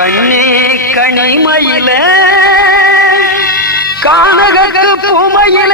கண்ணே கனிமயில கானகரு பூமையில்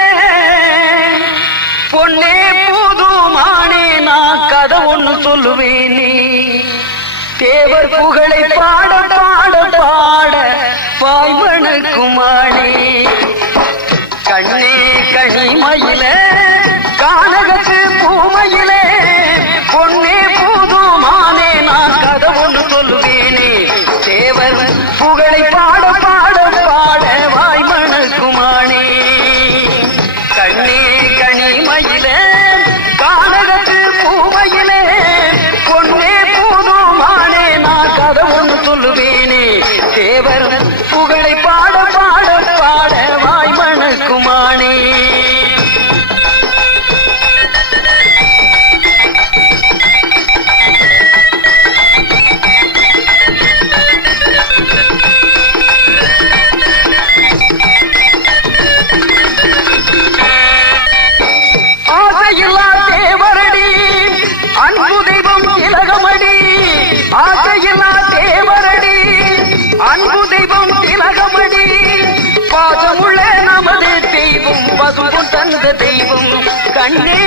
தந்த தெய்வம். கண்ணே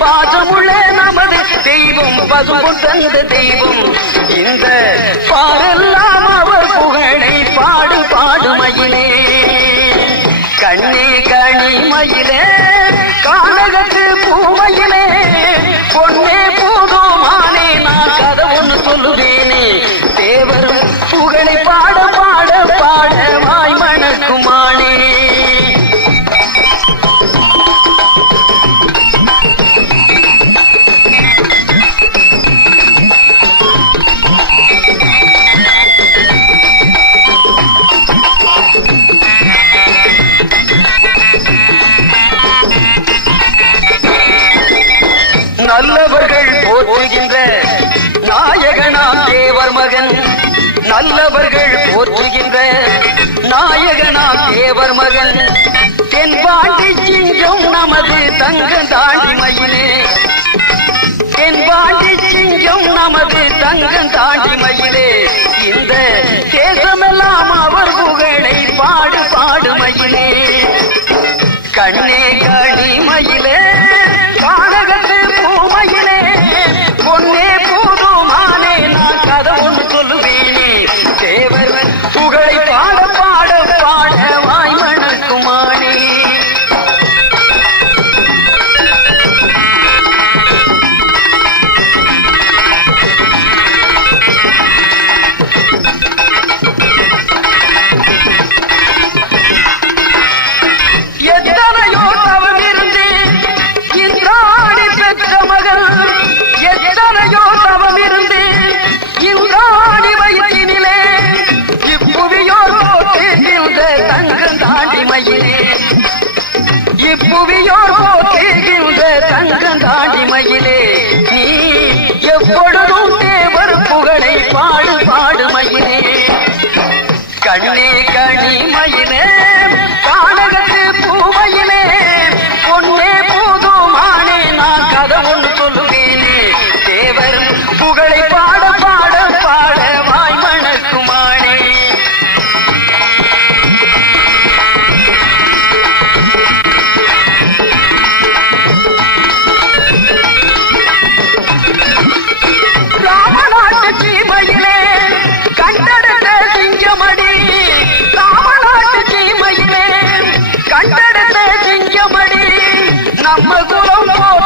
பாசமுள்ள நமது தெய்வம். பசும்பொன் தந்த தெய்வம். இந்த பாடெல்லாம் அவர் புகழை பாடு பாடுமையிலே. கண்ணே கனிமயிலே காலகத்து பூமையிலே. பொன்னே போதுமானே நான் கதை ஒன்று சொல்லுவேனே தேவர் புகழை பாடு நல்லவர்கள் போற்றுகின்ற நாயகனாம் தேவர் மகன். தென்பாண்டி சிங்கம் நமது தங்க தாண்டி மயிலே தென்பாண்டி சிங்கம் நமது தங்க தாண்டி மயிலே இந்த தேசமெல்லாம் அவர் புகழை பாடு பாடு கண்ணே காணி கொடுதும் தேவர் புகழை பாடு பாடுமையினே கண்ணே கனிமயினே no, no, no.